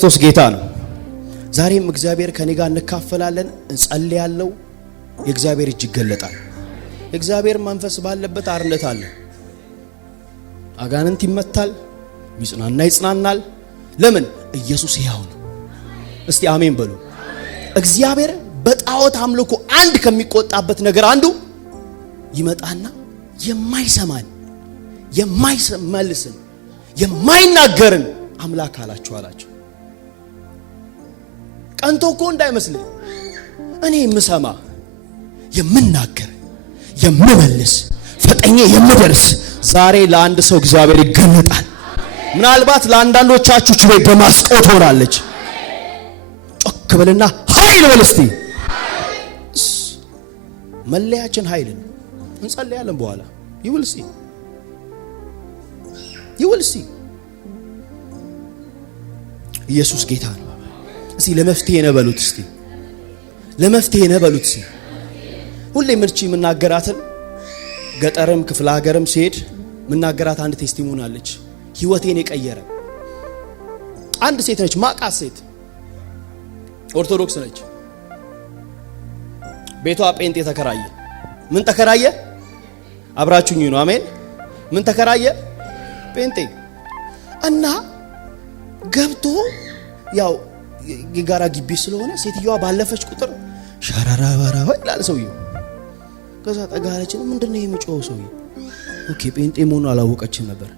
ክርስቶስ ጌታ ነው። ዛሬም እግዚአብሔር ከኔ ጋር እንካፈላለን፣ እንጸልያለን። የእግዚአብሔር እጅ ይገለጣል። የእግዚአብሔር መንፈስ ባለበት አርነት አለ። አጋንንት ይመታል፣ ይጽናና ይጽናናል። ለምን? ኢየሱስ ሕያው ነው። እስቲ አሜን በሉ። እግዚአብሔር በጣዖት አምልኮ አንድ ከሚቆጣበት ነገር አንዱ ይመጣና የማይሰማን የማይመልስን የማይናገርን አምላክ አላቸው። ቀንቶ እኮ እንዳይመስልህ እኔ የምሰማ የምናገር የምመልስ ፈጠኜ የምደርስ ዛሬ ለአንድ ሰው እግዚአብሔር ይገለጣል። ምናልባት ለአንዳንዶቻችሁ ችቤ ደማስቆ ትሆናለች። ጮክ በልና ኃይል በል እስቲ። መለያችን ኃይል ነው። እንጸልያለን በኋላ ይውልሲ ኢየሱስ ጌታ ነው። እስቲ ለመፍትሄ ነበሉት። እስቲ ለመፍትሄ ነበሉት። እስቲ ሁሌ ምርጪ ምናገራትን ገጠርም ክፍለ ሀገርም ሲሄድ ምናገራት አንድ ቴስቲሞኒ አለች። ህይወቴን የቀየረ አንድ ሴት ነች። ማቃስ ሴት ኦርቶዶክስ ነች። ቤቷ ጴንጤ ተከራየ። ምን ተከራየ? አብራችሁኝ ነው። አሜን። ምን ተከራየ? ጴንጤ እና ገብቶ ያው የጋራ ግቢ ስለሆነ ሴትዮዋ ባለፈች ቁጥር ሸራራ ባራባ ይላል ሰውየው። ከዛ ጠጋለች። ምንድነው የሚጮኸው ሰውየው? ኦኬ ጴንጤ መሆኑ አላወቀችም ነበር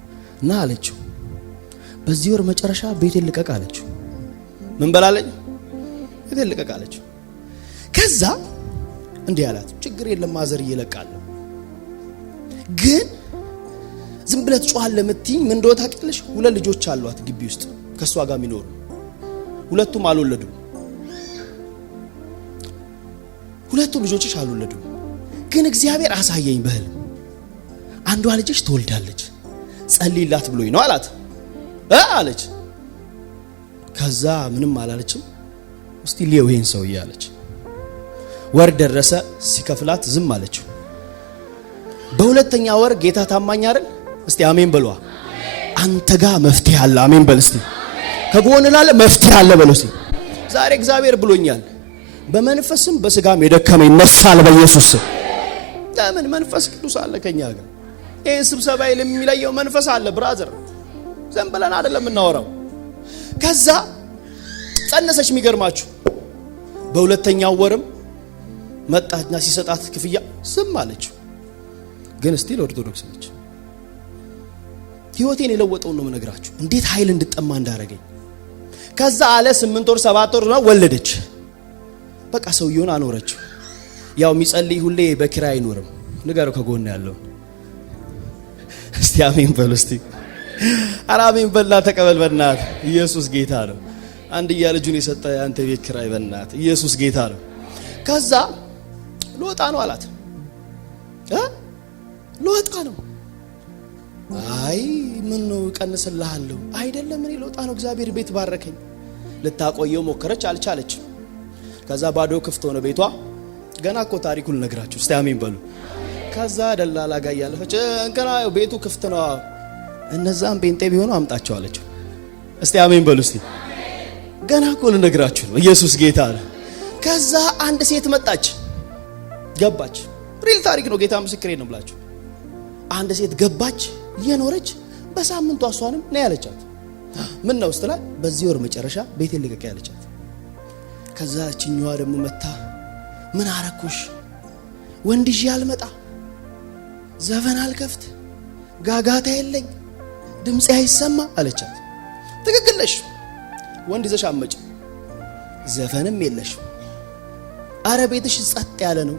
እና አለችው በዚህ ወር መጨረሻ ቤቴን ልቀቅ አለችው። ምን በላለኝ? ቤቴን ልቀቅ አለችው። ከዛ እንዲህ አላት፣ ችግር የለም ማዘር እየለቃለሁ፣ ግን ዝም ብለህ ትጮሃል ለምትይኝ ምን እንደው ታውቂያለሽ? 2 ልጆች አሏት ግቢ ውስጥ ከሷ ጋር የሚኖሩ 2ቱም አልወለዱም። 2ቱም ልጆችሽ አልወለዱም፣ ግን እግዚአብሔር አሳየኝ በህልም አንዷ ልጅሽ ትወልዳለች፣ ጸልይላት ብሎኝ ነው አላት። አለች። ከዛ ምንም አላለችም። እስቲ ሊየው ይሄን ሰውዬ አለች። ወር ደረሰ። ሲከፍላት ዝም አለችው። በሁለተኛ ወር ጌታ ታማኝ አይደል? እስቲ አሜን በሏ። አንተ ጋር መፍትሄ አለ። አሜን በል እስቲ። ከጎን ላለ መፍትሄ አለ በሉ እስቲ። ዛሬ እግዚአብሔር ብሎኛል፣ በመንፈስም በስጋም የደከመ ይነሳል በኢየሱስ ስም። ለምን? መንፈስ ቅዱስ አለ ከኛ ጋር። ይሄን ስብሰባ የሚለየው መንፈስ አለ ብራዘር። ዝም ብለን አይደለም እናወራው። ከዛ ጸነሰች። የሚገርማችሁ በሁለተኛው ወርም መጣና ሲሰጣት ክፍያ ዝም አለችው። ግን ስቲል ኦርቶዶክስ ነች። ህይወቴን የለወጠው ነው የምነግራችሁ፣ እንዴት ኃይል እንድጠማ እንዳረገኝ። ከዛ አለ 8 ወር 7 ወር ነው ወለደች። በቃ ሰውየውን አኖረችው። ያው የሚጸልይ ሁሌ በኪራይ አይኖርም። ንገረው ከጎን ያለው እስቲ አሜን በሉ እስቲ። አራሜን በላ ተቀበል በእናት። ኢየሱስ ጌታ ነው። አንድያ ልጁን የሰጠ አንተ ቤት ኪራይ በእናት። ኢየሱስ ጌታ ነው። ከዛ ልወጣ ነው አላት። ልወጣ ነው። አይ ምን ነው ቀንስልሃለሁ? አይደለም እኔ ልወጣ ነው፣ እግዚአብሔር ቤት ባረከኝ። ልታቆየው ሞከረች፣ አልቻለችም። ከዛ ባዶ ክፍት ሆነ ቤቷ። ገና እኮ ታሪኩን ልነግራችሁ። እስቲ አሜን በሉ። ከዛ ደላላ ጋር ያለፈች እንከና ቤቱ ክፍት ነው፣ እነዛም ጴንጤ ቢሆኑ አምጣቸው አለችው። እስቲ አሜን በሉ እስቲ። ገና እኮ ልነግራችሁ ነው። ኢየሱስ ጌታ ነው። ከዛ አንድ ሴት መጣች፣ ገባች። ሪል ታሪክ ነው፣ ጌታ ምስክሬ ነው ብላችሁ። አንድ ሴት ገባች፣ እየኖረች በሳምንቱ እሷንም ነይ ያለቻት። ምን ነው ስትላ በዚህ ወር መጨረሻ ቤቴን ልቀቅ ያለቻት። ከዛ እቺኛዋ ደግሞ መታ ምን አረኩሽ? ወንድሽ ያልመጣ ዘፈን አልከፍት ጋጋታ የለኝ ድምጽ አይሰማ አለቻት። ትክክል ነሽ፣ ወንድ ይዘሽ አመጪ፣ ዘፈንም የለሽ፣ አረ ቤትሽ ጸጥ ያለ ነው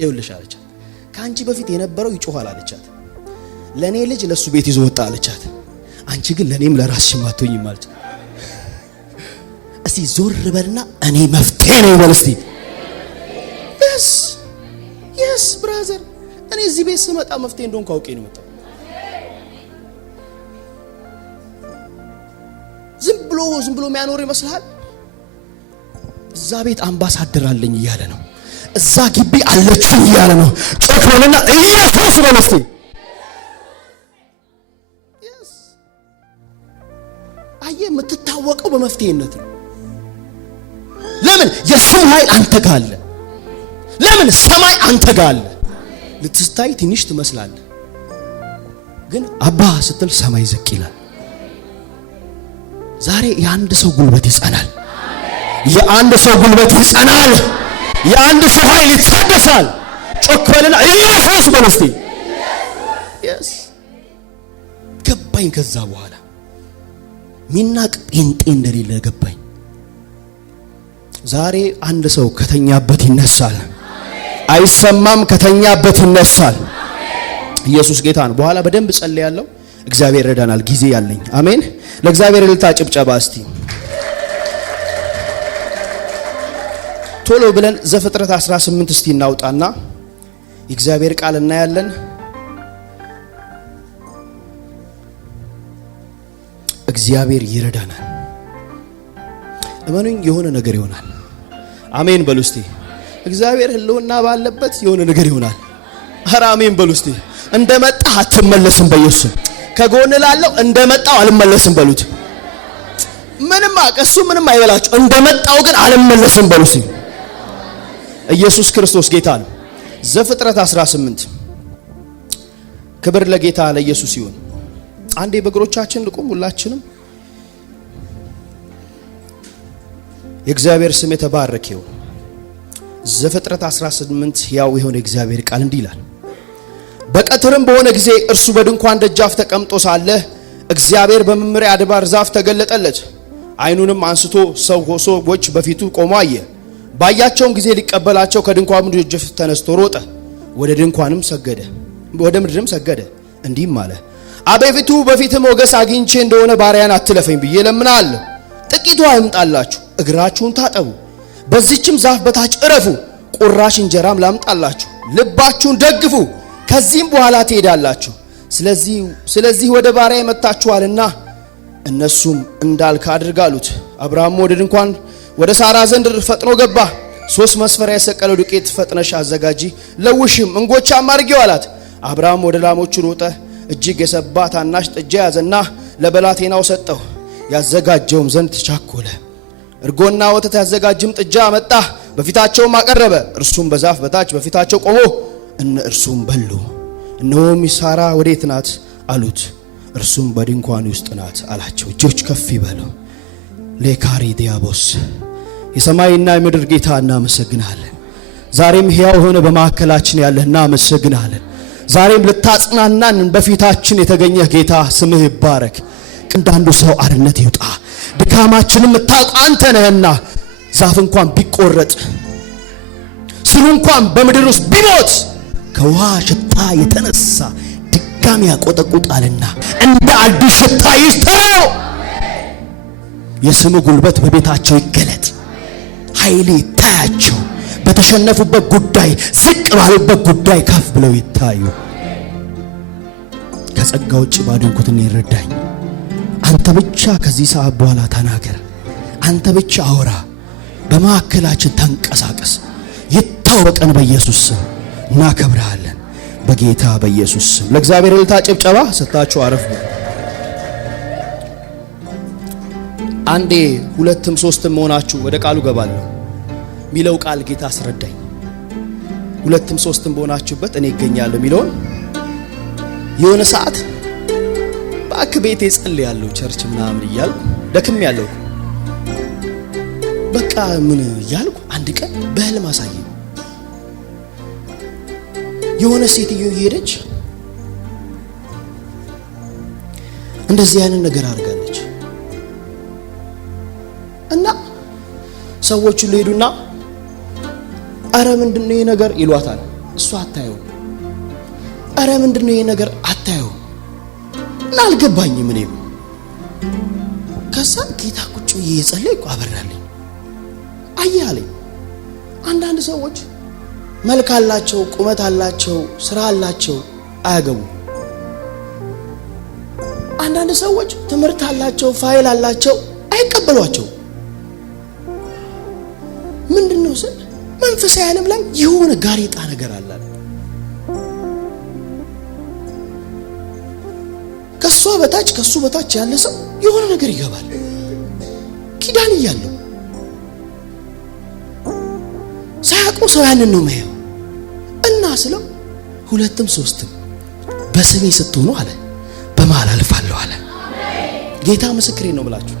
ይውልሽ አለቻት። ካንቺ በፊት የነበረው ይጮሃል አለቻት። ለኔ ልጅ ለሱ ቤት ይዞ ወጣ አለቻት። አንቺ ግን ለኔም ለራስሽ ማቶኝ ማለት እስቲ ዞር በልና እኔ መፍትሄ ነኝ በል እስቲ። yes brother፣ እኔ እዚህ ቤት ስመጣ መፍትሄ እንደሆንኩ አውቄ ነው መጣው። ዝም ብሎ የሚያኖር ይመስልሃል? እዛ ቤት አምባሳደር አለኝ እያለ ነው። እዛ ግቢ አለችኝ እያለ ነው። ጮክ በልና ኢየሱስ ነው እስቲ። yes አየ የምትታወ የሚታወቀው በመፍትሄነት ነው። ለምን? የስሙ ኃይል አንተ ጋር አለ። ለምን? ሰማይ አንተ ጋር አለ። ልትስታይ ትንሽ ትመስላለህ፣ ግን አባ ስትል ሰማይ ዝቅ ይላል። ዛሬ የአንድ ሰው ጉልበት ይጸናል። የአንድ ሰው ጉልበት ይጸናል። የአንድ ሰው ኃይል ይታደሳል። ጮክ በልና ኢየሱስ በመስቲ yes ገባኝ። ከዛ በኋላ ሚናቅ ጴንጤ እንደሌለ ገባኝ። ዛሬ አንድ ሰው ከተኛበት ይነሳል። አይሰማም፣ ከተኛበት ይነሳል። ኢየሱስ ጌታ ነው። በኋላ በደንብ ጸልያለሁ። እግዚአብሔር ረዳናል። ጊዜ ያለኝ አሜን። ለእግዚአብሔር እልልታ ጭብጨባ እስቲ ቶሎ ብለን ዘፍጥረት 18 እስቲ እናውጣና የእግዚአብሔር ቃል እናያለን። እግዚአብሔር ይረዳናል። እመኑኝ የሆነ ነገር ይሆናል። አሜን በሉ እስቲ። እግዚአብሔር ህልውና ባለበት የሆነ ነገር ይሆናል። ኧረ አሜን በሉ እስቲ። እንደመጣህ አትመለስም በኢየሱስ። ከጎን ላለው እንደመጣው አልመለስም በሉት። ምንም አቀሱ ምንም አይበላችሁ። እንደመጣው ግን አልመለስም በሉ እስቲ። ኢየሱስ ክርስቶስ ጌታ ነው። ዘፍጥረት 18 ክብር ለጌታ ለኢየሱስ ይሁን። አንዴ በእግሮቻችን ልቁም ሁላችንም። የእግዚአብሔር ስም የተባረከ ይሁን። ዘፍጥረት 18 ያው የሆነ እግዚአብሔር ቃል እንዲህ ይላል። በቀትርም በሆነ ጊዜ እርሱ በድንኳን ደጃፍ ተቀምጦ ሳለ እግዚአብሔር በመምሪያ አድባር ዛፍ ተገለጠለት። ዓይኑንም አንስቶ ሰዎች በፊቱ ቆመው አየ። ባያቸውም ጊዜ ሊቀበላቸው ከድንኳኑ ደጃፍ ተነስቶ ሮጠ፣ ወደ ድንኳንም ሰገደ፣ ወደ ምድርም ሰገደ፣ እንዲህም አለ አቤቱ በፊትህ ሞገስ አግኝቼ እንደሆነ ባሪያን አትለፈኝ ብዬ ለምናለሁ። ጥቂቱ አይምጣላችሁ፣ እግራችሁን ታጠቡ፣ በዚህችም ዛፍ በታች እረፉ፣ ቁራሽ እንጀራም ላምጣላችሁ፣ ልባችሁን ደግፉ፣ ከዚህም በኋላ ትሄዳላችሁ። ስለዚህ ወደ ባሪያ መጣችኋልና እነሱም እንዳልክ አድርግ አሉት። አብርሃም ወደ ድንኳን ወደ ሳራ ዘንድ ፈጥኖ ገባ። 3 መስፈሪያ የሰቀለው ዱቄት ፈጥነሽ አዘጋጂ፣ ለውሽም እንጎቻም አድርጊው አላት። አብርሃም ወደ ላሞቹ ሮጠ፣ እጅግ የሰባ ታናሽ ጥጃ ያዘና ለበላቴናው ሰጠው፣ ያዘጋጀውም ዘንድ ተቻኮለ። እርጎና ወተት ያዘጋጅም ጥጃ አመጣ፣ በፊታቸውም አቀረበ። እርሱም በዛፍ በታች በፊታቸው ቆሞ እነርሱም በሉ። እነሆም ሳራ ወዴት ናት አሉት። እርሱም በድንኳን ውስጥ ናት አላቸው። እጆች ከፍ ይበሉ። ሌካሪ ዲያቦስ የሰማይና የምድር ጌታ እናመሰግናለን። ዛሬም ሕያው ሆነ በማዕከላችን ያለህ እናመሰግናለን። ዛሬም ልታጽናናን በፊታችን የተገኘህ ጌታ ስምህ ይባረክ። እንዳንዱ ሰው አርነት ይውጣ። ድካማችንን የምታውቅ አንተ ነህና ዛፍ እንኳን ቢቆረጥ ስሩ እንኳን በምድር ውስጥ ቢሞት ከውሃ ሽታ የተነሳ ድጋሚ ያቆጠቁጣልና እንደ አዲስ ሽታ ይስተው። የስሙ ጉልበት በቤታቸው ይገለጥ። ኃይል ይታያቸው። በተሸነፉበት ጉዳይ ዝቅ ባሉበት ጉዳይ ከፍ ብለው ይታዩ። ከጸጋ ውጭ ባዶ እንኩትን ይረዳኝ። አንተ ብቻ ከዚህ ሰዓት በኋላ ተናገር። አንተ ብቻ አውራ። በማዕከላችን ተንቀሳቀስ። ይታወቀን በኢየሱስ ስም እናከብርሃለን። በጌታ በኢየሱስ ስም ለእግዚአብሔር እልልታ ጭብጨባ ሰጣችሁ አረፍ። አንዴ 2ም 3ም ሆናችሁ ወደ ቃሉ ገባለሁ ሚለው ቃል ጌታ አስረዳኝ። 2ም 3ም በሆናችሁበት እኔ እገኛለሁ ሚለውን የሆነ ሰዓት ባክ ቤቴ ጸልያለሁ ቸርች ምናምን እያልኩ ደክም ያለው በቃ ምን እያልኩ አንድ ቀን በህልም አሳየኝ። የሆነ ሴትዮ እየሄደች እንደዚህ አይነት ነገር አድርጋለች እና ሰዎቹ ሊሄዱና አረ ምንድነው ይሄ ነገር ይሏታል። እሷ አታየው። አረ ምንድነው ይሄ ነገር አታየው እና አልገባኝም። እኔ ከዛ ጌታ ቁጭ እየጸለይኩ አበራልኝ። አያለኝ አንዳንድ ሰዎች መልክ አላቸው፣ ቁመት አላቸው፣ ስራ አላቸው፣ አያገቡ። አንዳንድ ሰዎች ትምህርት አላቸው፣ ፋይል አላቸው፣ አይቀበሏቸው። ምንድነው ስል መንፈሳዊ ዓለም ላይ የሆነ ጋሬጣ ነገር አለ። ከሱ በታች ያለ ሰው የሆነ ነገር ይገባል። ኪዳን እያለው ሳያውቁ ሰው ያንን ነው ማየው እና ስለው 2ም 3ም በስሜ ስትሆኑ አለ በመሃል አልፋለሁ አለ። ጌታ ምስክሬ ነው ብላችሁ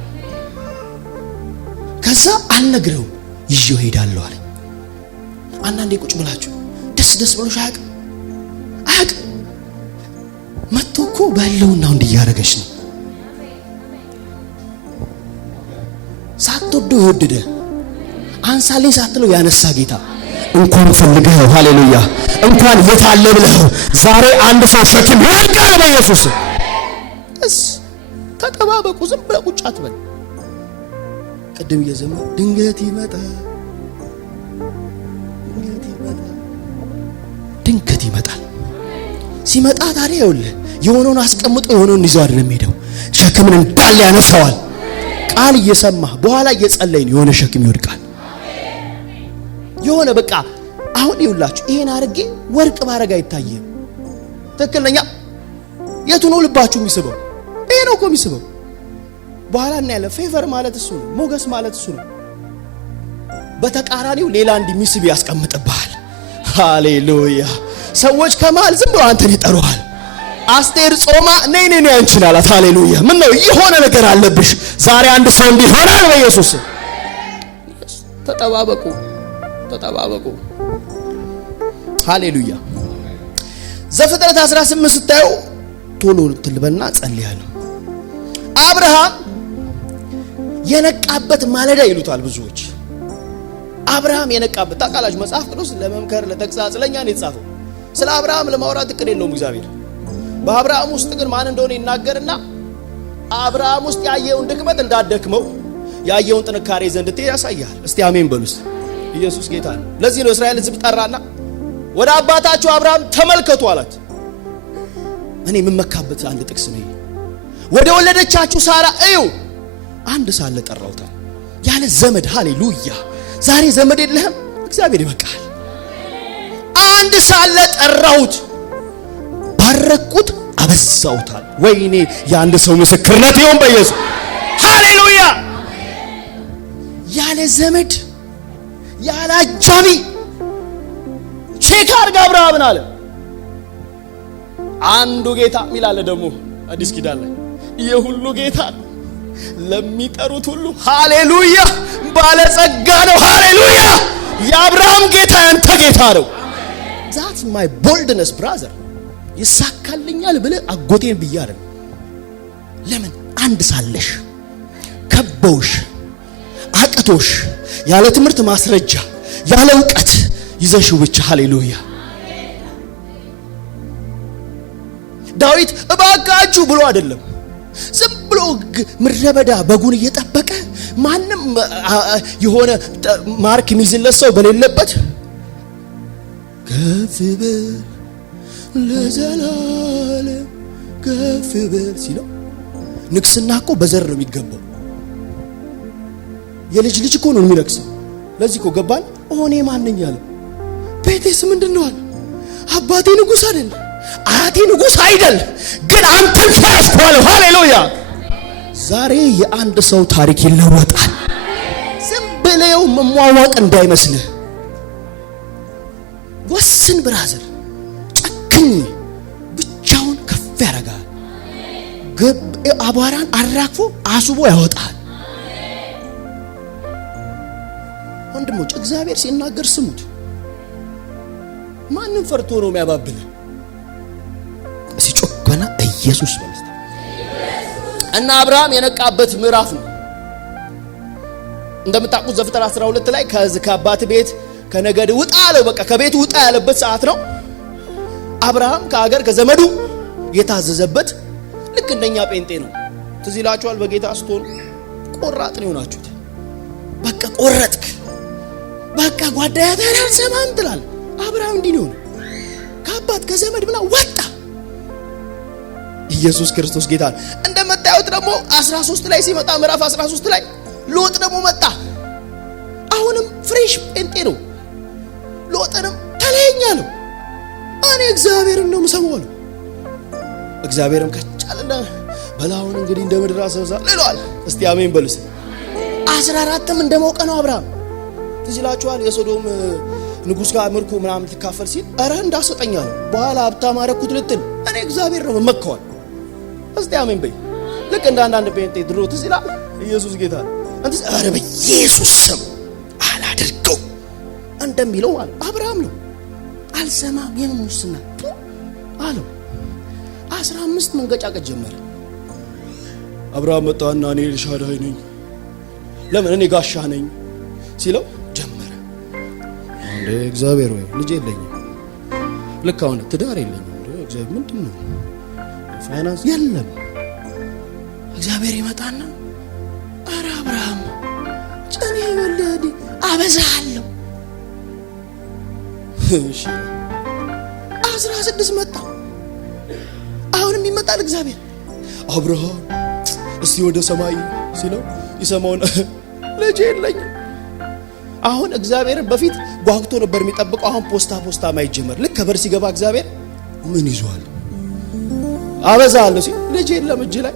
ከዛ አልነግረው ይዤው ሄዳለሁ አለ። አንዳንዴ ቁጭ ብላችሁ ደስ ብሎሽ አያውቅም መጥቶ እኮ በለውና እንዲያረገሽ ነው። ሳትወደው የወደደ አንሳልኝ ሳትለው ያነሳ ጌታ እንኳን ፈልገው ሃሌሉያ እንኳን የታለ ብለው ዛሬ አንድ ሰው ሸክም ይወድቃል በኢየሱስ እስ ተጠባበቁ። ዝም ብለህ ቁጭ አትበል። ቅድም እየዘመረ ድንገት ይመጣል። ሲመጣ ታዲያ ይኸውልህ የሆነውን አስቀምጦ የሆነውን ይዘው አይደለም ሄደው ሸክምን እንዳለ ያነሳዋል። ቃል እየሰማህ በኋላ እየጸለይን የሆነ ሸክም ይወድቃል። የሆነ በቃ አሁን ይውላችሁ ይሄን አርጌ ወርቅ ባረጋ አይታየም። ትክክለኛ የቱ ነው ልባችሁ የሚስበው? ይሄ ነው እኮ የሚስበው። በኋላ እና ያለ ፌቨር ማለት እሱ ነው። ሞገስ ማለት እሱ ነው። በተቃራኒው ሌላ እንዲሚስብ ያስቀምጥብሃል። ሃሌሉያ። ሰዎች ከማል ዝም ብሎ አንተን ይጠሩሃል። አስቴር ጾማ ነይ አንቺን አላት። ሃሌሉያ። ምን ነው የሆነ ነገር አለብሽ ዛሬ አንድ ሰው እንዲሆናል በኢየሱስ ተጠባበቁ። ሃሌሉያ። ዘፍጥረት 18 ስታዩ ቶሎ ትልበና ጸልያለሁ። አብርሃም የነቃበት ማለዳ ይሉታል ብዙዎች። አብርሃም የነቃበት ታውቃላችሁ፣ መጽሐፍ ቅዱስ ለመምከር ለተግሳጽ ለኛ ነው የተጻፈው። ስለ አብርሃም ለማውራት እቅድ የለውም እግዚአብሔር። በአብርሃም ውስጥ ግን ማን እንደሆነ ይናገርና አብርሃም ውስጥ ያየውን ድክመት እንዳደክመው ያየውን ጥንካሬ ዘንድ ያሳያል። እስቲ አሜን በሉስ። ኢየሱስ ጌታ ነው። ለዚህ ነው እስራኤል ሕዝብ ጠራና ወደ አባታችሁ አብርሃም ተመልከቱ አላት። እኔ የምመካበት አንድ ጥቅስ ነው። ወደ ወለደቻችሁ ሳራ እዩ። አንድ ሳለ ጠራውታ ያለ ዘመድ። ሃሌሉያ። ዛሬ ዘመድ የለህም፣ እግዚአብሔር ይበቃል። አንድ ሳለ ጠራሁት፣ ባረኩት፣ አበዛውታል። ወይኔ የአንድ ሰው ምስክርነት ይሁን በኢየሱስ ሃሌሉያ። ያለ ዘመድ ያለ አጃቢ ቼክ አድርግ አብርሃምን አለ። አንዱ ጌታ ሚላለ ደግሞ አዲስ ኪዳን ላይ የሁሉ ጌታ ለሚጠሩት ሁሉ ሃሌሉያ ባለጸጋ ነው። ሃሌሉያ። የአብርሃም ጌታ ያንተ ጌታ ነው። ዛትስ ማይ ቦልድነስ ብራዘር። ይሳካልኛል ብለህ አጎቴን ብዬ አይደል። ለምን አንድ ሳለሽ ከበውሽ አቅቶሽ ያለ ትምህርት ማስረጃ ያለ ዕውቀት ይዘሽው ብቻ ሃሌሉያ። ዳዊት እባካችሁ ብሎ አይደለም፣ ዝም ብሎ ምድረበዳ በጉን እየጠበቀ ማንም የሆነ ማርክ የሚዝለት ሰው በሌለበት ከፍ በል ለዘላለም ከፍ በል ሲለው፣ ንግስና እኮ በዘር ነው የሚገባው። የልጅ ልጅ እኮ ነው የሚነግሰው። ለዚህ እኮ ገባን። እኔ ማንኛ አለ። ቤቴስ ምንድነው አለ። አባቴ ንጉስ አይደል፣ አያቴ ንጉስ አይደል፣ ግን አንተን ታስቷል። ሃሌሉያ። ዛሬ የአንድ ሰው ታሪክ ይለወጣል። ዝም ብለው መሟዋቅ እንዳይመስልህ። ወስን ብራዘር፣ ጨክኝ። ብቻውን ከፍ ያደርጋል። አቧራን አራግፎ አስቦ ያወጣል። ወንድሞች እግዚአብሔር ሲናገር ስሙት። ማንም ፈርቶ ነው የሚያባብል? ሲጮክና ኢየሱስ በለስታ እና አብርሃም የነቃበት ምዕራፍ ነው። እንደምታውቁት ዘፍጥረት 12 ላይ ከአባት ቤት ከነገድ ውጣ አለው። በቃ ከቤቱ ውጣ ያለበት ሰዓት ነው። አብርሃም ከሀገር ከዘመዱ የታዘዘበት ልክ እንደኛ ጴንጤ ነው። ትዝ ይላችኋል። በጌታ ስትሆኑ ቆራጥ ነው ሆናችሁት። በቃ ቆረጥክ፣ በቃ ጓዳያ ታላል ሰማም ትላል። አብርሃም እንዲህ ነው። ከአባት ከዘመድ ብላ ወጣ። ኢየሱስ ክርስቶስ ጌታ ነው። እንደምታዩት ደግሞ 13 ላይ ሲመጣ ምዕራፍ 13 ላይ ሎጥ ደግሞ መጣ። አሁንም ፍሬሽ ጴንጤ ነው። ሎጥንም ተለየኛ ነው። እኔ እግዚአብሔርን ነው የምሰማው ነው። እግዚአብሔርም ከቻለና በላውን እንግዲህ እንደ ምድር አሰብሳ ይሏል። እስቲ አሜን በሉስ። 14ም እንደሞቀ ነው አብርሃም። ትዝ ይላችኋል የሶዶም ንጉስ ጋር ምርኮ ምናምን ትካፈል ሲል አረ እንዳሰጠኛ ነው በኋላ ሀብታም አደረኩት ልትል እኔ እግዚአብሔር ነው መመከዋል። እስቲ አሜን በይ። ልክ እንደ አንዳንድ ጴንጤ ድሮ ትዝ ይላል ኢየሱስ ጌታ እንት አረ በኢየሱስ ስም አላደርገው እንደሚለው ማለት አብርሃም ነው። አልሰማም የሙስና አለው። 15 መንገጫቀጭ ጀመረ። አብርሃም መጣና እኔ ኤልሻዳይ ነኝ ለምን እኔ ጋሻ ነኝ ሲለው ጀመረ። እንደ እግዚአብሔር ወይ ልጅ የለኝም ልክ አሁን ትዳር የለኝም እግዚአብሔር ምንድነው ፋይናንስ የለም። እግዚአብሔር ይመጣና አረ አብርሃም ጨኔ ወለዲ አበዛለሁ። እሺ 16 መጣ። አሁንም ይመጣል እግዚአብሔር አብርሃም እስቲ ወደ ሰማይ ሲለው ይሰማውን ልጅ የለኝም። አሁን እግዚአብሔር በፊት ጓጉቶ ነበር የሚጠብቀው። አሁን ፖስታ ማይጀመር ልክ ከበር ሲገባ እግዚአብሔር ምን ይዟል አበዛለሁ ሲል ልጅ የለም እጅ ላይ።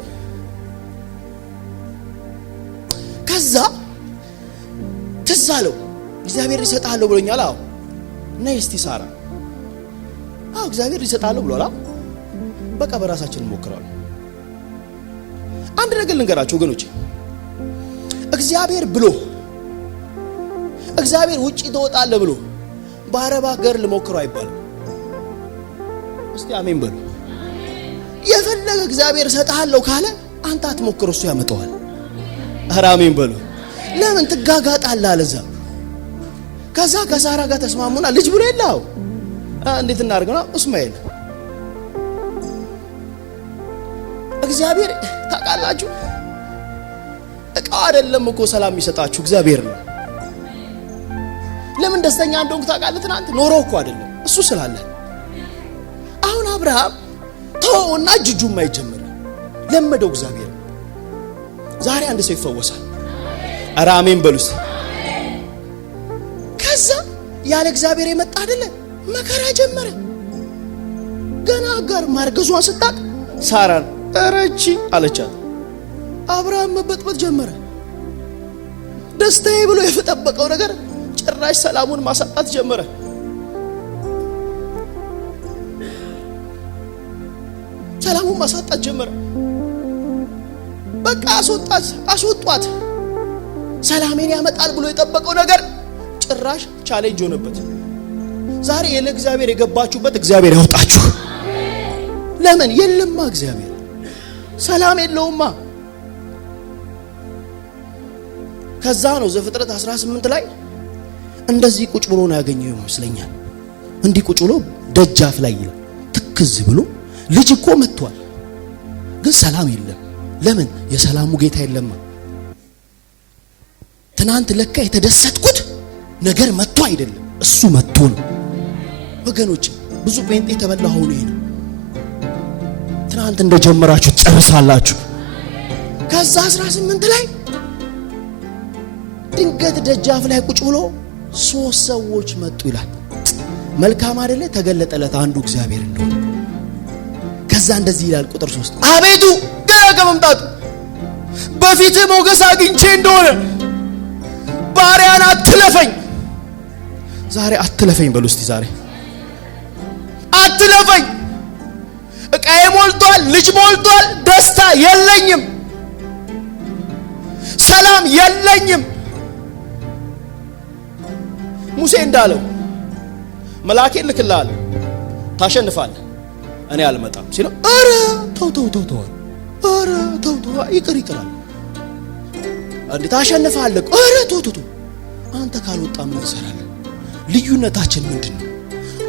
ከዛ ትዝ አለው እግዚአብሔር ይሰጣል ብሎኛል። አዎ ነይ እስቲ ሳራ አዎ እግዚአብሔር ይሰጣል ብሏል። በቃ በራሳችን እንሞክራለን። አንድ ነገር ልንገራችሁ ወገኖች፣ እግዚአብሔር ብሎ እግዚአብሔር ውጪ ተወጣለ ብሎ በአረብ ሀገር ልሞክረው አይባልም። እስቲ አሜን በሉ። የፈለገ እግዚአብሔር ሰጣለው ካለ አንተ አትሞክር እሱ ያመጣዋል። ኧረ አሜን በሉ። ለምን ትጋጋጣለህ አለዛ። ከዛ ከሳራ ጋር ተስማሙና ልጅ ብሎ የለው እንዴት እናርገና እስማኤል እግዚአብሔር ታውቃላችሁ እቃው አይደለም እኮ ሰላም የሚሰጣችሁ እግዚአብሔር ነው። ለምን ደስተኛ እንደሆንኩ ታውቃለህ? ትናንት ኖሮ እኮ አይደለም እሱ ስላለ። አሁን አብርሃም ተወውና ጅጁም አይጀምር ለመደው እግዚአብሔር። ዛሬ አንድ ሰው ይፈወሳል። ኧረ አሜን በሉስ። ከዛ ያለ እግዚአብሔር የመጣ አይደለ መከራ ጀመረ። ገና አጋር ማርገዟን ስታቅ ሳራን እረቺ አለቻት። አብርሃም መበጥበጥ ጀመረ። ደስታዬ ብሎ የፈጠበቀው ነገር ጭራሽ ሰላሙን ማሳጣት ጀመረ። ሰላሙን ማሳጣት ጀመረ። በቃ አስወጧት። ሰላሜን ያመጣል ብሎ የጠበቀው ነገር ጭራሽ ቻሌንጅ ሆነበት። ዛሬ የለእግዚአብሔር የገባችሁበት እግዚአብሔር ያውጣችሁ። ለምን የለማ እግዚአብሔር ሰላም የለውማ። ከዛ ነው ዘፍጥረት 18 ላይ እንደዚህ ቁጭ ብሎ ነው ያገኘው ይመስለኛል። እንዲህ ቁጭ ብሎ ደጃፍ ላይ ይላል ትክዝ ብሎ ልጅ እኮ መጥቷል፣ ግን ሰላም የለም። ለምን የሰላሙ ጌታ የለማ። ትናንት ለካ የተደሰትኩት ነገር መጥቶ አይደለም እሱ መጥቶ ነው። ወገኖች ብዙ ጴንጤ ተበላው ነው ይሄ። ትናንት እንደጀመራችሁ ጨርሳላችሁ። ከዛ 18 ላይ ድንገት ደጃፍ ላይ ቁጭ ብሎ 3 ሰዎች መጡ ይላል። መልካም አይደለ? ተገለጠለት አንዱ እግዚአብሔር እንደሆነ። ከዛ እንደዚህ ይላል ቁጥር 3 አቤቱ ገና ከመምጣቱ በፊት ሞገስ አግኝቼ እንደሆነ ባሪያን አትለፈኝ። ዛሬ አትለፈኝ በሉ እስቲ። ዛሬ አትለፈኝ። እቃዬ ሞልቷል፣ ልጅ ሞልቷል፣ ደስታ የለኝም፣ ሰላም የለኝም። ሙሴ እንዳለው መልአኬን ልክልሃለሁ ታሸንፋለህ፣ እኔ አልመጣም ሲለው አረ ተው አረ ተው ይቅር እንዴ ታሸንፋለህ? አረ ተው አንተ ካልወጣ ምን ትሰራለህ? ልዩነታችን ምንድነው?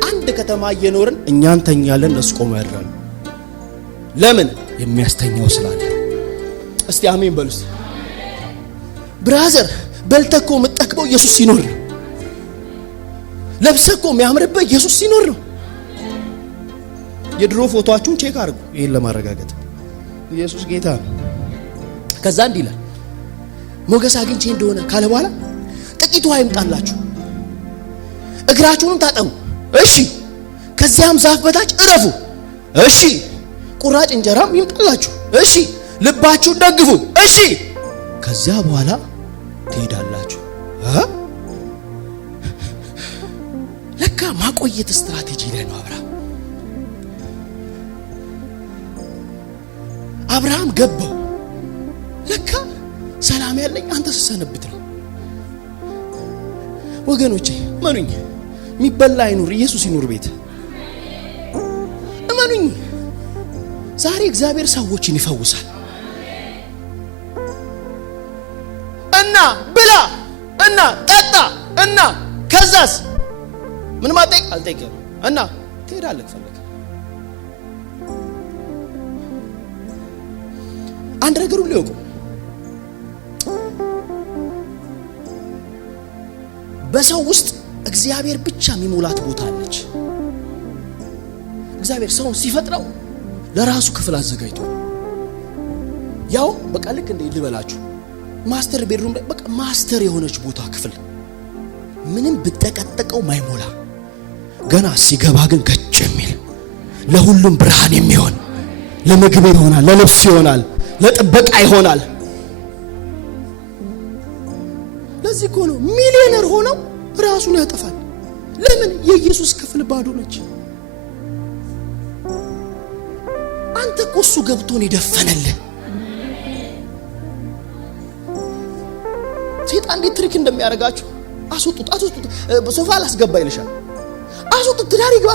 አንድ ከተማ እየኖርን እኛ እንተኛለን፣ እነሱ ቆመው ያድራሉ። ለምን? የሚያስተኛው ስላለ። እስቲ አሜን በሉስ። ብራዘር በልተኮ መጠቅበው ኢየሱስ ሲኖር ነው። ለብሰኮ የሚያምርበት ኢየሱስ ሲኖር ነው። የድሮ ፎቶአችሁን ቼክ አድርጉ ይሄን ለማረጋገጥ። ኢየሱስ ጌታ ነው። ከዛ እንዲህ ይላል ሞገስ አግኝቼ እንደሆነ ካለ በኋላ ጥቂት ውሃ ይምጣላችሁ፣ እግራችሁን ታጠቡ፣ እሺ። ከዚያም ዛፍ በታች እረፉ፣ እሺ። ቁራጭ እንጀራም ይምጣላችሁ፣ እሺ። ልባችሁን ደግፉ፣ እሺ። ከዚያ በኋላ ትሄዳላችሁ። ለካ ማቆየት ስትራቴጂ ላይ ነው አብርሃም ገባው። ለካ ሰላም ያለኝ አንተ ስትሰነብት ነው። ወገኖቼ እመኑኝ፣ የሚበላ አይኑር፣ ኢየሱስ ይኑር ቤት። እመኑኝ፣ ዛሬ እግዚአብሔር ሰዎችን ይፈውሳል። እና ብላ እና ጠጣ እና ከዛስ ምን ማጠቅ አልጠየቀም እና ትሄዳለህ ፈለክ። አንድ ነገር ሁሉ ይወቁ፣ በሰው ውስጥ እግዚአብሔር ብቻ የሚሞላት ቦታ አለች። እግዚአብሔር ሰውን ሲፈጥረው ለራሱ ክፍል አዘጋጅቶ ያው በቃ ልክ እንደ ልበላችሁ ማስተር ቤድሩም ላይ በቃ ማስተር የሆነች ቦታ ክፍል ምንም ብጠቀጠቀው ማይሞላ ገና ሲገባ ግን ገጭ የሚል ለሁሉም ብርሃን የሚሆን ለምግብ ይሆናል፣ ለልብስ ይሆናል፣ ለጥበቃ ይሆናል። ለዚህ እኮ ነው ሚሊዮነር ሆነው ራሱን ያጠፋል። ለምን? የኢየሱስ ክፍል ባዶ ነች። አንተ እኮ እሱ ገብቶን የደፈነልህ ሰይጣን እንዴት ትሪክ እንደሚያደርጋችሁ አስወጡት። በሶፋ ላስገባ ይልሻል። አስወጡት፣ ትዳር ይግባ፣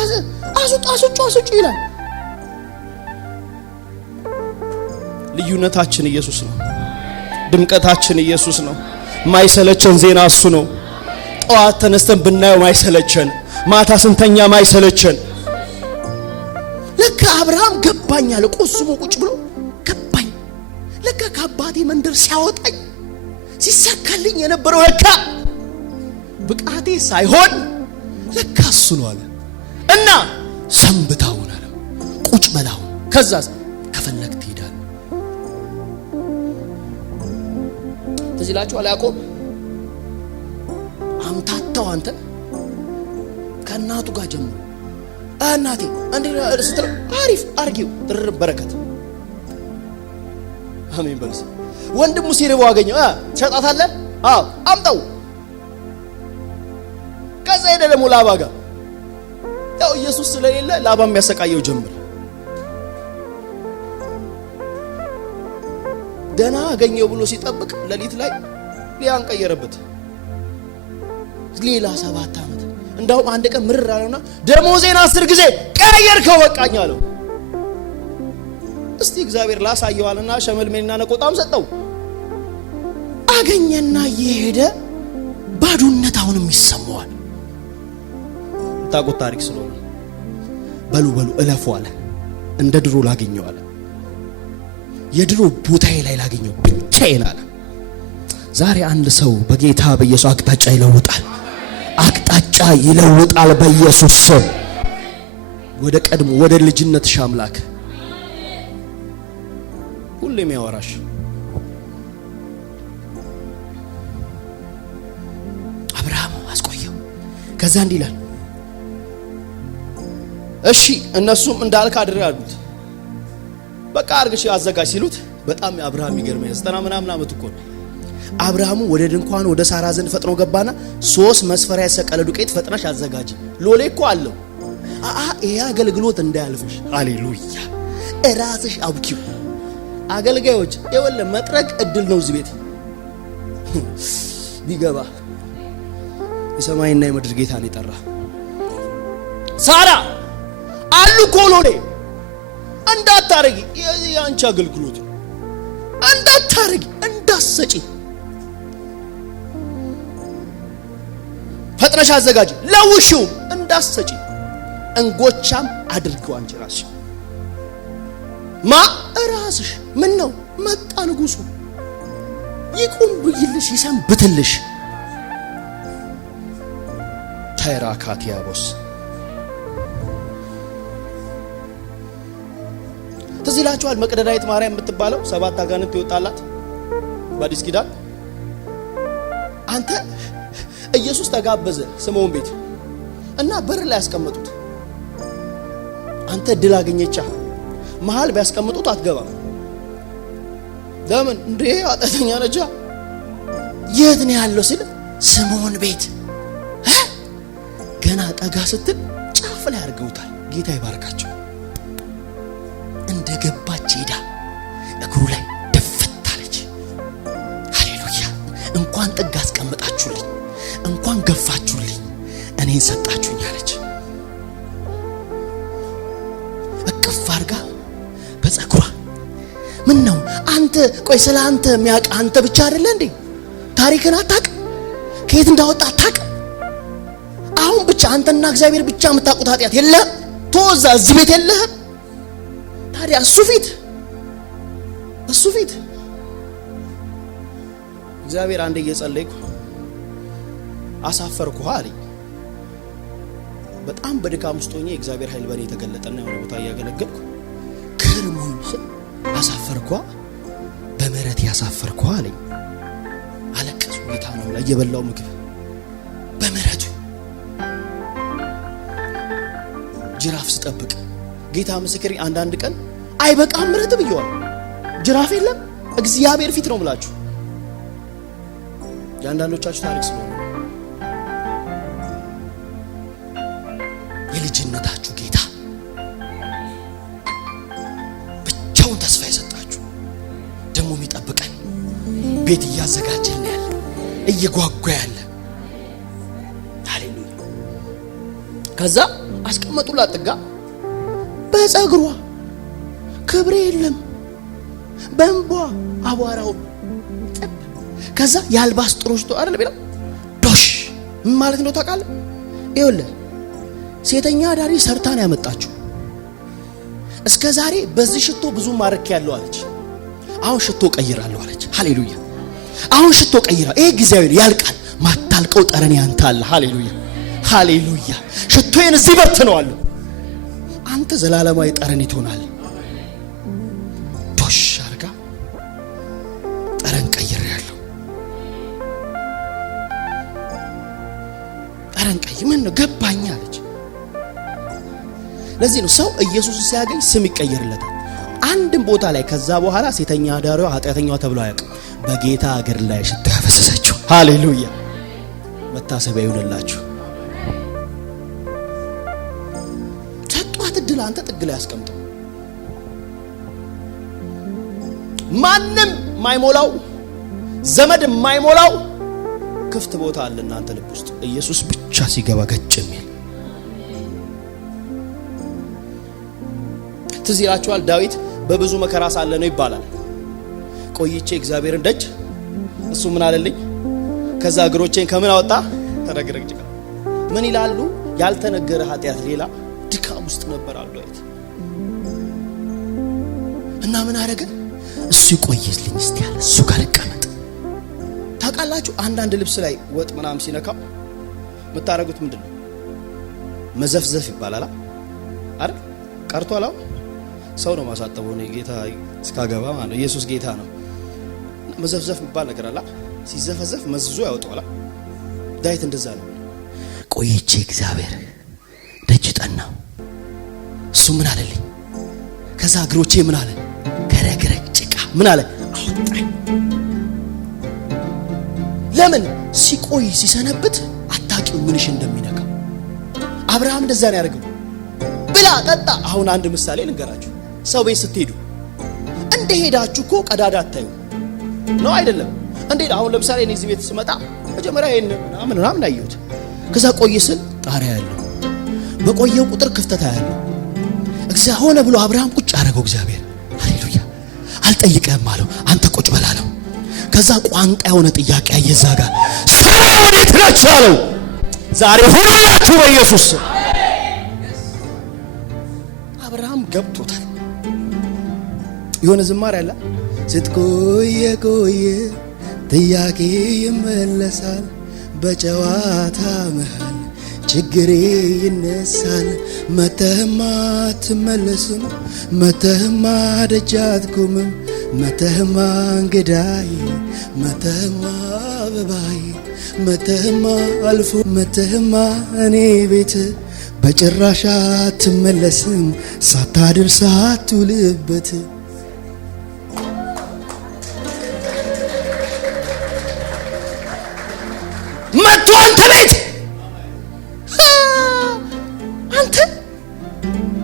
አስወጡ ይላል። ልዩነታችን ኢየሱስ ነው። ድምቀታችን ኢየሱስ ነው። ማይሰለቸን ዜና እሱ ነው። ጠዋት ተነስተን ብናየው ማይሰለቸን፣ ማታ ስንተኛ ማይሰለቸን። ለካ አብርሃም ገባኝ አለ። ቆስሞ ቁጭ ብሎ ገባኝ። ለካ ከአባቴ መንደር ሲያወጣኝ ሲሳካልኝ የነበረው ለካ ብቃቴ ሳይሆን ለካ እሱ ነው አለ። እና ሰንብታውን አለ፣ ቁጭ በላው። ከዛስ ከፈለክ ትሄዳለህ። ትዝ ይላችኋል ያዕቆብ አምታታው አንተ ከእናቱ ጋር ጀምሮ እናቴ እንዴ ስትለው አሪፍ አርጊው ድርብ በረከት። አሜን በልስ። ወንድሙ ሲርበው አገኘው። ትሸጣታለህ? አዎ አምጣው። ከዛ ሄደ ደግሞ ላባ ጋር። ያው ኢየሱስ ስለሌለ ላባ የሚያሰቃየው ጀምር። ደና አገኘው ብሎ ሲጠብቅ ሌሊት ላይ ሊያን ቀየረበት። ሌላ 7 ዓመት። እንዳውም አንድ ቀን ምርር አለውና ደሞዜን 10 ጊዜ ቀየርከው በቃኝ አለው። እስቲ እግዚአብሔር ላሳየዋልና ሸመልሜልና ነቆጣም ሰጠው። አገኘና እየሄደ ባዶነት አሁንም ይሰማዋል። ታውቁት ታሪክ ስለሆነ በሉ እለፉ አለ። እንደ ድሮ ላገኘው አለ። የድሮ ቦታዬ ላይ ላገኘው ብቻዬን አለ። ዛሬ አንድ ሰው በጌታ በኢየሱስ አቅጣጫ ይለውጣል። አቅጣጫ ይለውጣል በኢየሱስ ስም። ወደ ቀድሞ ወደ ልጅነትሽ አምላክ ሁሌም ያወራሽ። አብርሃም አስቆየው። ከዛ እንዲህ ይላል፣ እሺ እነሱም እንዳልክ አድርጋሉት። በቃ አርግሽ አዘጋጅ ሲሉት በጣም አብርሃም ይገርመኝ 90 ምናምን ዓመት እኮ ነው። አብርሃም ወደ ድንኳኑ ወደ ሳራ ዘንድ ፈጥኖ ገባና 3 መስፈሪያ የሰቀለ ዱቄት ፈጥነሽ አዘጋጂ። ሎሌ እኮ አለው። ይሄ አገልግሎት እንዳያልፍሽ። ሃሌሉያ። እራስሽ አብኪው። አገልጋዮች የወለ መጥረቅ እድል ነው። እዚህ ቤት ቢገባ የሰማይና የምድር ጌታን ይጠራ። ሳራ አሉ እኮ ሎሌ እንዳታረጊ፣ ያንቺ አገልግሎት እንዳታረጊ፣ እንዳሰጪ ፈጥነሽ አዘጋጂ፣ ለውሽው እንዳሰጪ እንጎቻም አድርገው አንቺ ራስሽ ራስሽ። ምን ነው መጣ ንጉሱ፣ ይቁም ብይልሽ ይሰንብትልሽ። ታይራካቲያቦስ ትዝ ይላችኋል። መቅደላዊት ማርያም የምትባለው 7 አጋንንት ይወጣላት በአዲስ ኪዳን። አንተ ኢየሱስ ተጋበዘ ስምዖን ቤት እና በር ላይ ያስቀመጡት። አንተ ድል አገኘቻ። መሃል ቢያስቀምጡት አትገባም። ለምን? እንዴ አጣተኛ ነጃ። የት ነው ያለው ሲል ስምዖን ቤት። ገና ጠጋ ስትል ጫፍ ላይ አድርገውታል። ጌታ ይባርካቸው። እንደገባች ሄዳ እግሩ ላይ ደፍት አለች። ሃሌሉያ! እንኳን ጥግ አስቀምጣችሁልኝ፣ እንኳን ገፋችሁልኝ፣ እኔን ሰጣችሁኝ አለች። እቅፍ አድርጋ በፀጉሯ ምን ነው አንተ ቆይ ስለ አንተ የሚያውቅ አንተ ብቻ አይደለ እንዴ? ታሪክን አታውቅ? ከየት እንዳወጣ አታውቅ? አሁን ብቻ አንተና እግዚአብሔር ብቻ የምታውቁት ኃጢአት የለህም? ተወዛ እዚህ ቤት የለህም? ታዲያ እሱ ፊት እግዚአብሔር አንዴ እየጸለይኩ አሳፈርኩህ አለኝ። በጣም በድካም ውስጥ ሆኜ እግዚአብሔር ኃይል በእኔ ተገለጠና የሆነ ቦታ እያገለገልኩ ከርሞኝ አሳፈርኩህ፣ በምህረት ያሳፈርኩህ አለኝ። አለቀሱ። ጌታ ነው ላይ የበላው ምግብ በምህረቱ ጅራፍ ስጠብቅ ጌታ ምስክሬ አንዳንድ ቀን አይበቃም ምህረት ብየዋል። ጅራፍ የለም እግዚአብሔር ፊት ነው ብላችሁ የአንዳንዶቻችሁ ታሪክ ስለሆነ የልጅነታችሁ ጌታ ብቻውን ተስፋ የሰጣችሁ ደግሞ የሚጠብቀን ቤት እያዘጋጀልን ያለ እየጓጓ ያለ ሃሌሉያ። ከዛ አስቀመጡላት ጥጋ በፀጉሯ ክብሬ የለም በእንቧ አቧራው ጠብ። ከዛ የአልባስጥሮስ ሽቶ አይደል ቢለው ዶሽ ምን ማለት ነው ታውቃለህ? ይኸውልህ ሴተኛ ዳሪ ሰርታን ያመጣችሁ እስከ ዛሬ በዚህ ሽቶ ብዙ ማረክ ያለው አለች። አሁን ሽቶ ቀይራለሁ አለች። ሃሌሉያ! አሁን ሽቶ ቀይራ። ይሄ ጊዜያዊ ያልቃል። ማታልቀው ጠረን ያንተ አለ። ሃሌሉያ ሃሌሉያ! ሽቶዬን እዚህ በትነዋለሁ። አንተ ዘላለማዊ ጠረን ይሆናል። ዶሽ አርጋ ጠረን ቀይሬያለሁ። ጠረን ቀይ ምን ነው ገባኝ አለች። ለዚህ ነው ሰው ኢየሱስን ሲያገኝ ስም ይቀየርለታል። አንድም ቦታ ላይ ከዛ በኋላ ሴተኛ ዳሪዋ ኃጢአተኛዋ ተብሎ አያውቅም። በጌታ እግር ላይ ሽቶ ያፈሰሰችው። ሃሌሉያ! መታሰቢያ ይሁንላችሁ። ሰጧት እድል አንተ ጥግ ላይ አስቀምጠው። ማንም ማይሞላው ዘመድ ማይሞላው ክፍት ቦታ አለ እናንተ ልብ ውስጥ ኢየሱስ ብቻ ሲገባ ገጭ የሚል። ትዝ ይላችኋል ዳዊት በብዙ መከራ ሳለ ነው ይባላል ቆይቼ እግዚአብሔርን ደጅ እሱ ምን አለልኝ ከዛ እግሮቼን ከምን አወጣ ተረግረግ ጭቃ። ምን ይላሉ? ያልተነገረ ኃጢአት ሌላ ድካም ውስጥ ነበር አሉ ዳዊት። እና ምን አረገ? እሱ ይቆይልኝ እስቲ ያለ እሱ ጋር ይቀመጥ። ታውቃላችሁ አንዳንድ ልብስ ላይ ወጥ ምናም ሲነካው የምታረጉት ምንድነው? መዘፍዘፍ ይባላል አይደል? ቀርቷል። ሰው ነው ማሳጠበው ነው ጌታ እስካገባ ማለት ነው። ኢየሱስ ጌታ ነው። መዘፍዘፍ የሚባል ነገር አለ። ሲዘፈዘፍ መዝዞ ያወጣዋል። ዳዊት እንደዛ ነው። ቆይቼ እግዚአብሔር ደጅ ጠናው እሱ ምን አለልኝ? ከዛ እግሮቼ ምን አለ? ከረግረግ ጭቃ ምን አለ? አወጣኝ። ለምን ሲቆይ ሲሰነብት አታውቂው ምንሽ እንደሚነካ። አብርሃም እንደዛ ነው ያደረገው። ብላ ጠጣ። አሁን አንድ ምሳሌ ልንገራችሁ። ሰው ቤት ስትሄዱ እንደ ሄዳችሁ እኮ ቀዳዳ አታዩ ነው አይደለም እንዴ? አሁን ለምሳሌ እኔ እዚህ ቤት ስመጣ መጀመሪያ ይሄን ምናምን አየሁት። ከዛ ቆይ ስል ጣሪያ ያለው በቆየው ቁጥር ክፍተት ያለው እግዚአብሔር ሆነ ብሎ አብርሃም ቁጭ አደረገው። እግዚአብሔር ሃሌሉያ! አልጠይቀህም አለው። አንተ ቁጭ በላ ነው። ከዛ ቋንጣ የሆነ ጥያቄ አየዛጋ ሰማይ ወዴት ነች አለው። ዛሬ ሁላችሁ በኢየሱስ አብርሃም ገብቶታል። የሆነ ዝማሬ አለ። ስትቆየ ቆየ ጥያቄ ይመለሳል፣ በጨዋታ መሃል ችግሬ ይነሳል። መተህማ አትመለስም፣ መተህማ ደጃት ቆምም፣ መተህማ እንግዳይ፣ መተህማ አበባይ፣ መተህማ አልፎ መተህማ እኔ ቤት በጭራሽ አትመለስም፣ ሳታድር ሳትውልበት። አንተ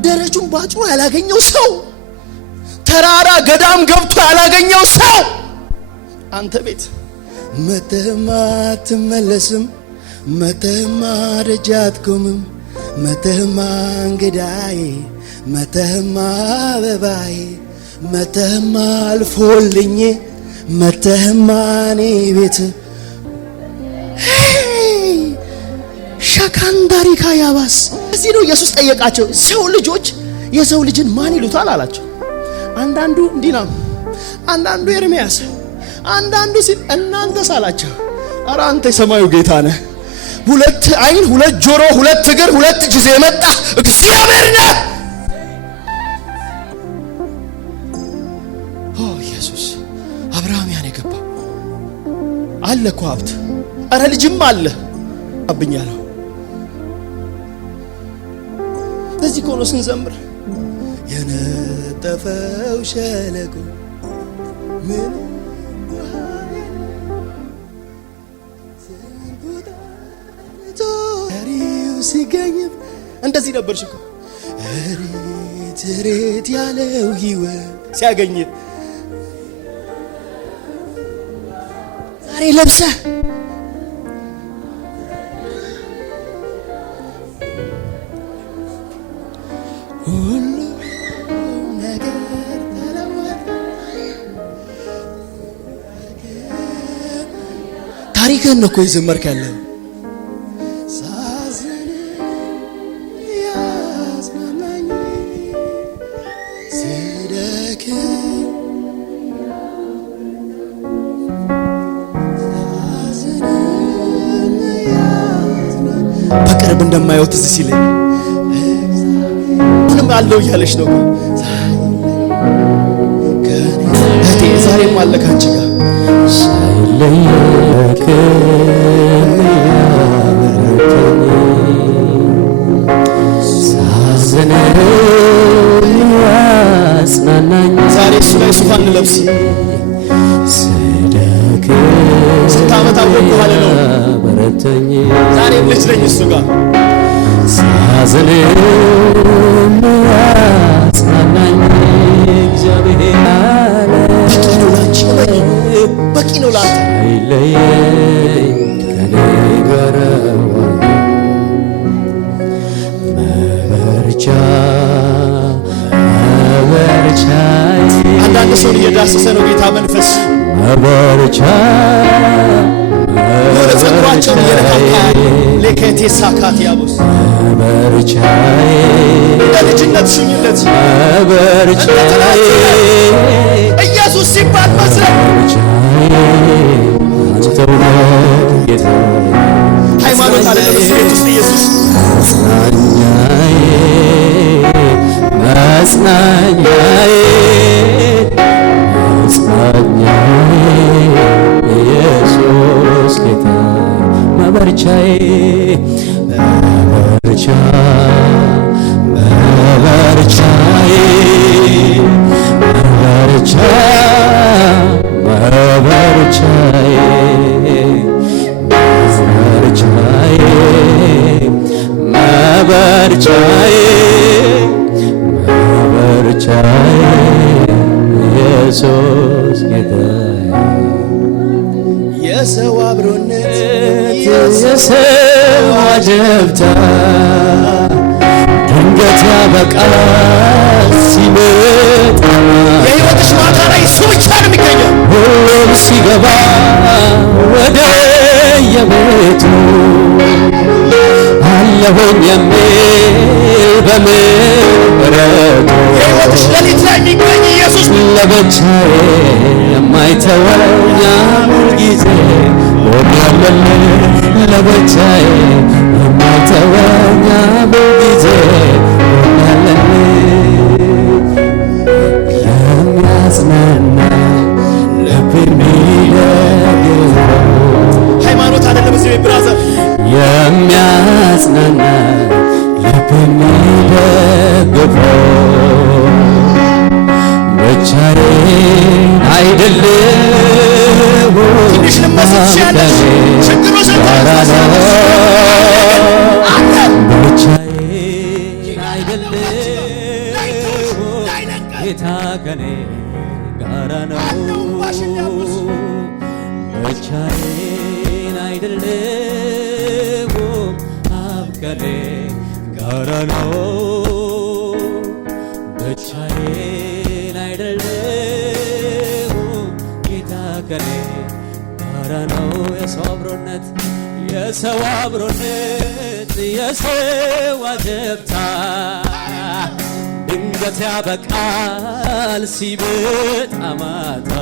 ደረጁን ባጭሩ ያላገኘው ሰው፣ ተራራ ገዳም ገብቶ ያላገኘው ሰው አንተ ቤት መተህማ አትመለስም፣ መተህማ ደጅ አትቆምም፣ መተህማ እንግዳዬ፣ መተህማ አበባዬ፣ መተህማ አልፎልኝ፣ መተህማ እኔ ቤት ሻካንዳሪካ ያባስ። እዚህ ነው ኢየሱስ ጠየቃቸው፣ ሰው ልጆች የሰው ልጅን ማን ይሉታል አላቸው። አንዳንዱ እንዲህ ነው፣ አንዳንዱ ኤርምያስ፣ አንዳንዱ ሲል እናንተስ አላቸው። ኧረ አንተ የሰማዩ ጌታ ነህ፣ ሁለት አይን፣ ሁለት ጆሮ፣ ሁለት እግር፣ ሁለት ጊዜ የመጣ እግዚአብሔር ነህ። ኦ ኢየሱስ አብርሃም ያን የገባው አለ እኮ ሀብት፣ ኧረ ልጅም አለ አብኛለሁ። ለዚህ ኮኖ ስንዘምር የነጠፈው ሸለቆ ምን ሲገኝ እንደዚህ ነበርሽ እኮ እሬት እሬት ያለው ሕይወት ሲያገኝ ዛሬ ለብሰህ ሁሉ ነገር ተለወጠ። ታሪክህን ነው እኮ የዘመርክ ያለው። ሳዝን ያጽናናኝ፣ ስደክም ሳዝን ያጽናናኝ፣ በቅርብ እንደማየው ትዝ ሲለኝ አለው እያለች ነው እህቴ። ዛሬም አለ ካንቺ ጋር ሳይለየክ ሳዘነ ያጽናናኝ። ዛሬ እሱ ላይ ሱፋን እንለብስ። ስንት ዓመት አወቅሁ አለ ነው በረተኝ። ዛሬም ልጅ ነኝ እሱ ጋር ሳዘነ ያጽናናኝ እግዚአብሔር አለ። በቂ ነው ላንተ አይለየኝ ከኔ ጋር መበርቻ መበርቻዬ። አንዳንድ ሰውን እየዳሰሰ ነው ጌታ መንፈስ መበርቻ ጸጉራቸውን እየነካካ ለከቴ ሳካት ያቡስ መበርቻዬ እንደ ልጅነት ሽኝለት መበርቻዬ ኢየሱስ ሲባል መስረት አንተው ጌታ ሃይማኖት አይደለም ቤት ውስጥ ኢየሱስ መጽናኛዬ መጽናኛዬ መጽናኛዬ ኢየሱስ ጌታ መበርቻዬ መበርቻ መበርቻዬ መበርቻ መበርቻዬ መበርቻዬ መበርቻዬ መበርቻዬ ኢየሱስ ጌታ የሰው አብሮነት የሰው አጀብታ ድንገት ያበቃል ሲመጣ የሕይወትሽ ማታ ላይ እሱ ብቻ ነው የሚገኘው። ሁሉም ሲገባ ወደ የቤቱ አለሁኝ የሚል በምሕረቱ የሕይወትሽ ሌሊት ላይ የሚገኝ ኢየሱስ ለብቻዬ የማይተወኝ ሁልጊዜ ወዲያለኝ ለብቻዬ የማይተወኝ ሁልጊዜ ወዲያለኝ የሚያጽናና ልብ የሚደግፍ ሃይማኖት አይደለም እዚህ ብራዘር የሚያጽናና ልብ የሚደግፍ ብቻዬን አይደለም ትንሽ ልመስልሽ ያለሽ ችግሮች ብቻዬን አይደለሁም አብ ከኔ ጋራ ነው ብቻዬን አይደለሁም ጌታ ከኔ ጋራ ነው የሰው አብሮነት የሰው አጀብታ ድንገት ያበቃል ሲመጣ ማታ